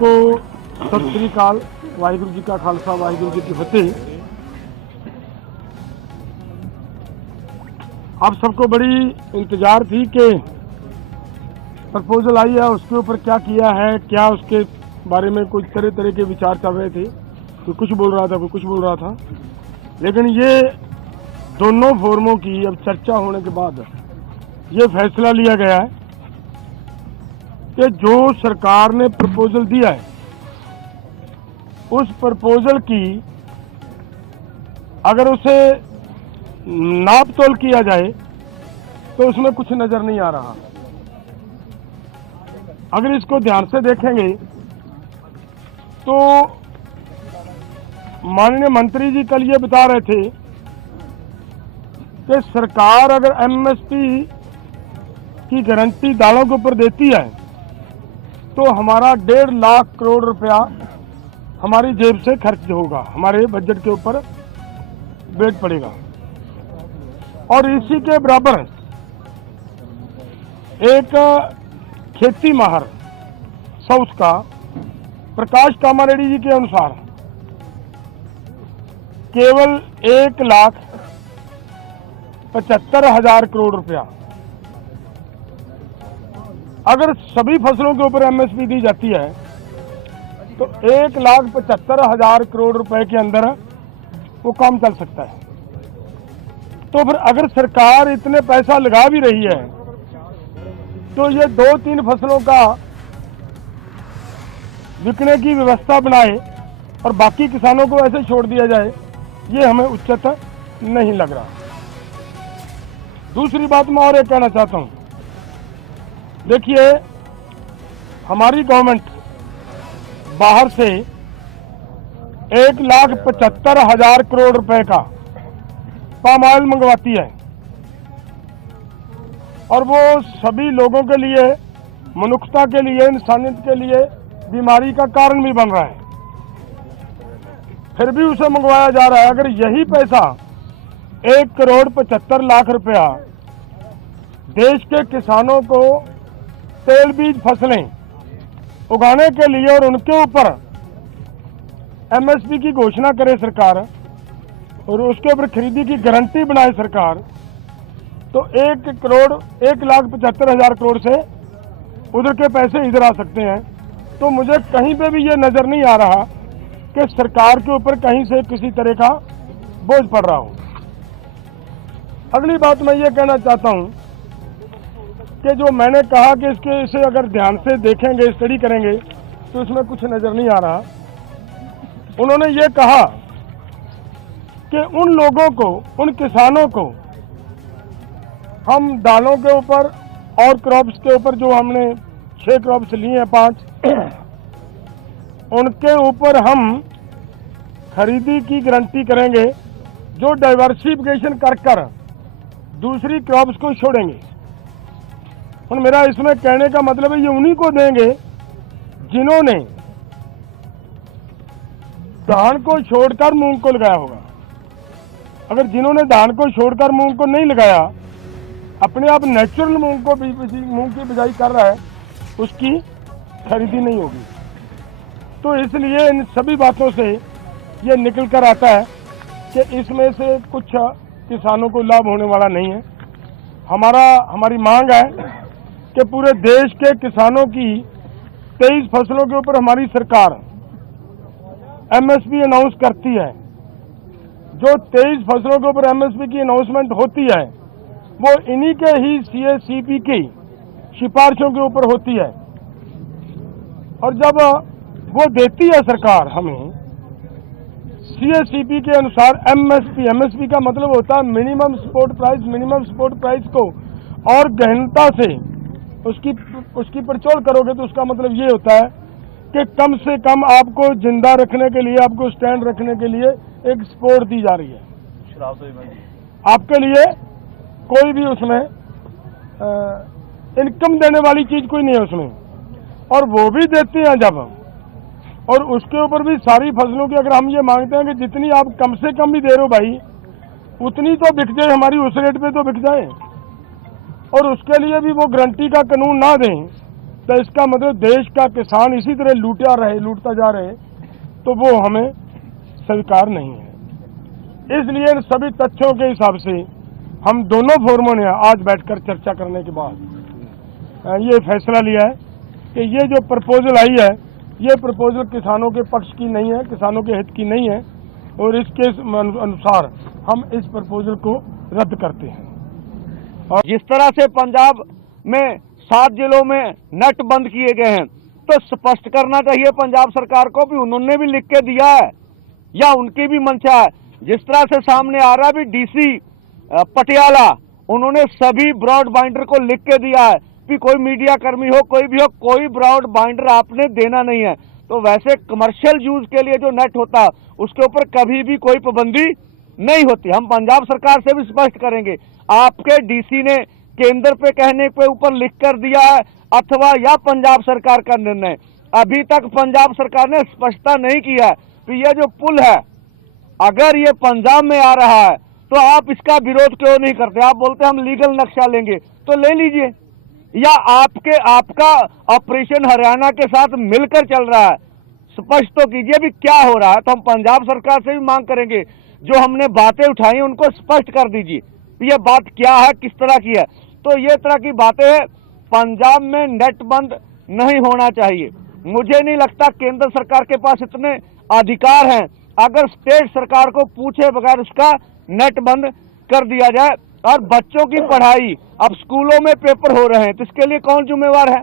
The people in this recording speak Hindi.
सबको सत श्री अकाल, वाहिगुरु जी का खालसा, वाहिगुरु जी की फतेह। आप सबको बड़ी इंतजार थी कि प्रपोजल आई है, उसके ऊपर क्या किया है, क्या उसके बारे में कुछ तरह तरह के विचार चल रहे थे। कोई कुछ बोल रहा था, कोई कुछ बोल रहा था, लेकिन ये दोनों फोरमों की अब चर्चा होने के बाद ये फैसला लिया गया है कि जो सरकार ने प्रपोजल दिया है उस प्रपोजल की अगर उसे नाप तोल किया जाए तो उसमें कुछ नजर नहीं आ रहा। अगर इसको ध्यान से देखेंगे तो माननीय मंत्री जी कल ये बता रहे थे कि सरकार अगर एमएसपी की गारंटी दालों के ऊपर देती है तो हमारा 1.5 लाख करोड़ रुपया हमारी जेब से खर्च होगा, हमारे बजट के ऊपर बैठ पड़ेगा। और इसी के बराबर एक खेती माहर साउथ का प्रकाश कामारेड्डी जी के अनुसार केवल 1,75,000 करोड़ रुपया अगर सभी फसलों के ऊपर एमएसपी दी जाती है तो 1,75,000 करोड़ रुपए के अंदर वो काम चल सकता है। तो फिर अगर सरकार इतने पैसा लगा भी रही है तो ये 2-3 फसलों का बिकने की व्यवस्था बनाए और बाकी किसानों को ऐसे छोड़ दिया जाए, ये हमें उचित नहीं लग रहा। दूसरी बात मैं और एक कहना चाहता हूं, देखिए हमारी गवर्नमेंट बाहर से 1,75,000 करोड़ रुपए का पाम ऑयल मंगवाती है और वो सभी लोगों के लिए, मनुष्यता के लिए, इंसानियत के लिए बीमारी का कारण भी बन रहा है, फिर भी उसे मंगवाया जा रहा है। अगर यही पैसा 1,75,00,000 रुपया देश के किसानों को तेल बीज फसलें उगाने के लिए और उनके ऊपर एमएसपी की घोषणा करे सरकार और उसके ऊपर खरीदी की गारंटी बनाए सरकार, तो 1,75,000 करोड़ से उधर के पैसे इधर आ सकते हैं। तो मुझे कहीं पे भी ये नजर नहीं आ रहा कि सरकार के ऊपर कहीं से किसी तरह का बोझ पड़ रहा हो। अगली बात मैं ये कहना चाहता हूं कि जो मैंने कहा कि इसे अगर ध्यान से देखेंगे, स्टडी करेंगे तो इसमें कुछ नजर नहीं आ रहा। उन्होंने ये कहा कि उन लोगों को, उन किसानों को हम दालों के ऊपर और क्रॉप्स के ऊपर जो हमने 6 क्रॉप्स लिए हैं 5, उनके ऊपर हम खरीदी की गारंटी करेंगे जो डाइवर्सिफिकेशन कर दूसरी क्रॉप्स को छोड़ेंगे। और मेरा इसमें कहने का मतलब है ये उन्हीं को देंगे जिन्होंने धान को छोड़कर मूंग को लगाया होगा। अगर जिन्होंने धान को छोड़कर मूंग को नहीं लगाया, अपने आप नेचुरल मूंग की बिजाई कर रहा है, उसकी खरीदी नहीं होगी। तो इसलिए इन सभी बातों से ये निकल कर आता है कि इसमें से कुछ किसानों को लाभ होने वाला नहीं है। हमारी मांग है कि पूरे देश के किसानों की 23 फसलों के ऊपर हमारी सरकार एमएसपी अनाउंस करती है। जो 23 फसलों के ऊपर एमएसपी की अनाउंसमेंट होती है वो इन्हीं के ही सीएसीपी की सिफारिशों के ऊपर होती है। और जब वो देती है सरकार हमें सीएसीपी के अनुसार एमएसपी का मतलब होता है minimum support price. Minimum support price को और गहनता से उसकी पड़चोल करोगे तो उसका मतलब ये होता है कि कम से कम आपको जिंदा रखने के लिए, आपको स्टैंड रखने के लिए एक सपोर्ट दी जा रही है। आपके लिए कोई भी उसमें इनकम देने वाली चीज कोई नहीं है उसमें, और वो भी देते हैं जब, और उसके ऊपर भी सारी फसलों की अगर हम ये मांगते हैं कि जितनी आप कम से कम भी दे रहे हो भाई, उतनी तो बिक जाए, हमारी उस रेट पे तो बिक जाए, और उसके लिए भी वो गारंटी का कानून ना दें तो इसका मतलब देश का किसान इसी तरह लूटता जा रहे, तो वो हमें स्वीकार नहीं है। इसलिए इन सभी तथ्यों के हिसाब से हम दोनों फोरमों ने आज बैठकर चर्चा करने के बाद ये फैसला लिया है कि ये जो प्रपोजल आई है, ये प्रपोजल किसानों के पक्ष की नहीं है, किसानों के हित की नहीं है, और इसके अनुसार हम इस प्रपोजल को रद्द करते हैं। और जिस तरह से पंजाब में 7 जिलों में नेट बंद किए गए हैं, तो स्पष्ट करना चाहिए पंजाब सरकार को भी उन्होंने भी लिख के दिया है या उनकी भी मंशा है। जिस तरह से सामने आ रहा भी डीसी पटियाला, उन्होंने सभी ब्रॉड बाइंडर को लिख के दिया है कि कोई मीडिया कर्मी हो, कोई भी हो, कोई ब्रॉड बाइंडर आपने देना नहीं है। तो वैसे कमर्शियल यूज के लिए जो नेट होता है उसके ऊपर कभी भी कोई पाबंदी नहीं होती। हम पंजाब सरकार से भी स्पष्ट करेंगे, आपके डीसी ने केंद्र पे कहने पे ऊपर लिख कर दिया है अथवा या पंजाब सरकार का निर्णय, अभी तक पंजाब सरकार ने स्पष्टता नहीं किया है कि ये जो पुल है अगर ये पंजाब में आ रहा है तो आप इसका विरोध क्यों नहीं करते। आप बोलते हम लीगल नक्शा लेंगे, तो ले लीजिए, या आपका ऑपरेशन हरियाणा के साथ मिलकर चल रहा है, स्पष्ट तो कीजिए भी क्या हो रहा है। तो हम पंजाब सरकार से भी मांग करेंगे, जो हमने बातें उठाई हैं उनको स्पष्ट कर दीजिए, ये बात क्या है, किस तरह की है। तो ये तरह की बातें, पंजाब में नेट बंद नहीं होना चाहिए। मुझे नहीं लगता केंद्र सरकार के पास इतने अधिकार हैं, अगर स्टेट सरकार को पूछे बगैर उसका नेट बंद कर दिया जाए। और बच्चों की पढ़ाई, अब स्कूलों में पेपर हो रहे हैं, तो इसके लिए कौन जिम्मेवार है?